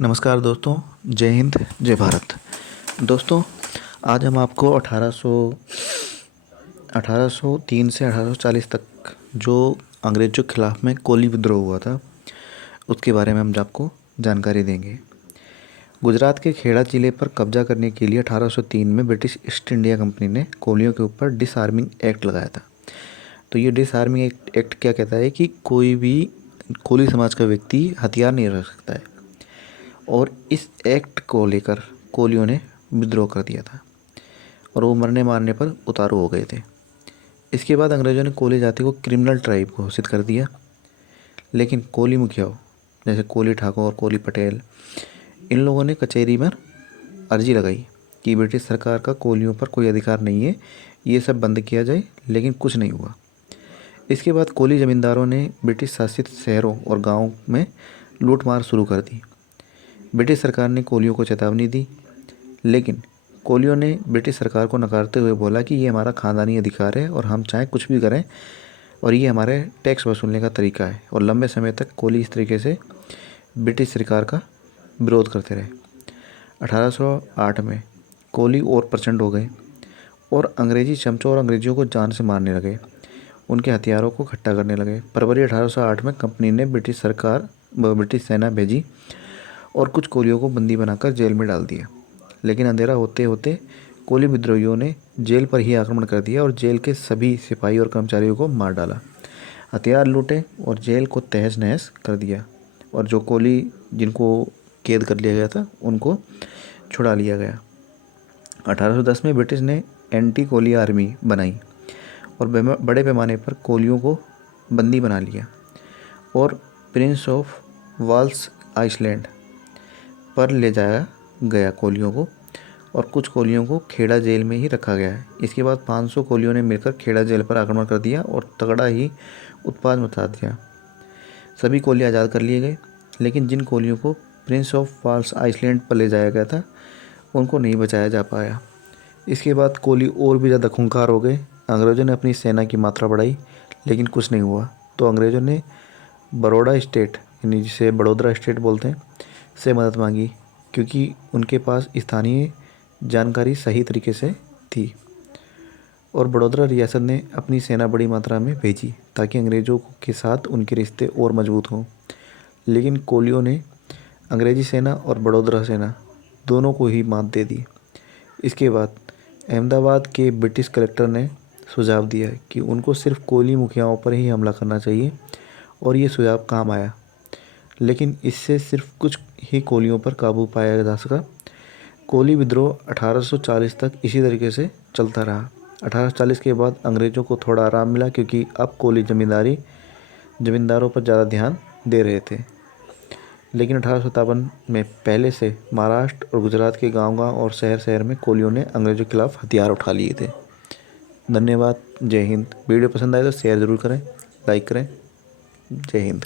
नमस्कार दोस्तों। जय हिंद, जय भारत। दोस्तों, आज हम आपको 1803 से 1840 तक जो अंग्रेज़ों के खिलाफ़ में कोली विद्रोह हुआ था, उसके बारे में हम आपको जानकारी देंगे। गुजरात के खेड़ा जिले पर कब्जा करने के लिए 1803 में ब्रिटिश ईस्ट इंडिया कंपनी ने कोलियों के ऊपर डिसआर्मिंग एक्ट लगाया था। तो ये डिसआर्मिंग एक्ट क्या कहता है कि कोई भी कोली समाज का व्यक्ति हथियार नहीं रख सकता है, और इस एक्ट को लेकर कोलियों ने विद्रोह कर दिया था और वो मरने मारने पर उतारू हो गए थे। इसके बाद अंग्रेज़ों ने कोली जाति को क्रिमिनल ट्राइब घोषित कर दिया, लेकिन कोली मुखियाओं जैसे कोली ठाकुर और कोली पटेल, इन लोगों ने कचहरी में अर्जी लगाई कि ब्रिटिश सरकार का कोलियों पर कोई अधिकार नहीं है, ये सब बंद किया जाए, लेकिन कुछ नहीं हुआ। इसके बाद कोली ज़मींदारों ने ब्रिटिश शासित शहरों और गाँवों में लूटमार शुरू कर दी। ब्रिटिश सरकार ने कोलियों को चेतावनी दी, लेकिन कोलियों ने ब्रिटिश सरकार को नकारते हुए बोला कि ये हमारा ख़ानदानी अधिकार है और हम चाहे कुछ भी करें, और ये हमारे टैक्स वसूलने का तरीका है। और लंबे समय तक कोली इस तरीके से ब्रिटिश सरकार का विरोध करते रहे। 1808 में कोली और प्रचंड हो गए और अंग्रेजी चमचों और अंग्रेजियों को जान से मारने लगे, उनके हथियारों को इकट्ठा करने लगे। फरवरी 1808 में कंपनी ने ब्रिटिश सेना भेजी और कुछ कोलियों को बंदी बनाकर जेल में डाल दिया। लेकिन अंधेरा होते होते कोली विद्रोहियों ने जेल पर ही आक्रमण कर दिया और जेल के सभी सिपाही और कर्मचारियों को मार डाला, हथियार लूटे और जेल को तहस नहस कर दिया। और जो कोली जिनको कैद कर लिया गया था, उनको छुड़ा लिया गया। 1810 में ब्रिटिश ने एंटी कोली आर्मी बनाई और बड़े पैमाने पर कोलियों को बंदी बना लिया और प्रिंस ऑफ वाल्स आइसलैंड पर ले जाया गया कोलियों को, और कुछ कोलियों को खेड़ा जेल में ही रखा गया है। इसके बाद 500 कोलियों ने मिलकर खेड़ा जेल पर आक्रमण कर दिया और तगड़ा ही उत्पात मचा दिया। सभी कोली आज़ाद कर लिए गए, लेकिन जिन कोलियों को प्रिंस ऑफ वाल्स आइसलैंड पर ले जाया गया था, उनको नहीं बचाया जा पाया। इसके बाद कोली और भी ज़्यादा खूंखार हो गए। अंग्रेज़ों ने अपनी सेना की मात्रा बढ़ाई, लेकिन कुछ नहीं हुआ। तो अंग्रेज़ों ने बड़ौदा स्टेट, यानी जिसे बड़ौदा स्टेट बोलते हैं, से मदद मांगी, क्योंकि उनके पास स्थानीय जानकारी सही तरीके से थी। और बड़ौदा रियासत ने अपनी सेना बड़ी मात्रा में भेजी ताकि अंग्रेज़ों के साथ उनके रिश्ते और मजबूत हों। लेकिन कोलियों ने अंग्रेज़ी सेना और बड़ौदा सेना दोनों को ही मात दे दी। इसके बाद अहमदाबाद के ब्रिटिश कलेक्टर ने सुझाव दिया कि उनको सिर्फ कोली मुखियाओं पर ही हमला करना चाहिए, और ये सुझाव काम आया। लेकिन इससे सिर्फ कुछ ही कोलियों पर काबू पाया जा सका। कोली विद्रोह 1840 तक इसी तरीके से चलता रहा। 1840 के बाद अंग्रेज़ों को थोड़ा आराम मिला, क्योंकि अब कोली ज़मींदारों पर ज़्यादा ध्यान दे रहे थे। लेकिन 1857 में पहले से महाराष्ट्र और गुजरात के गांव-गांव और शहर-शहर में कोलियों ने अंग्रेज़ों के खिलाफ़ हथियार उठा लिए थे। धन्यवाद। जय हिंद। वीडियो पसंद आए तो शेयर ज़रूर करें, लाइक करें। जय हिंद।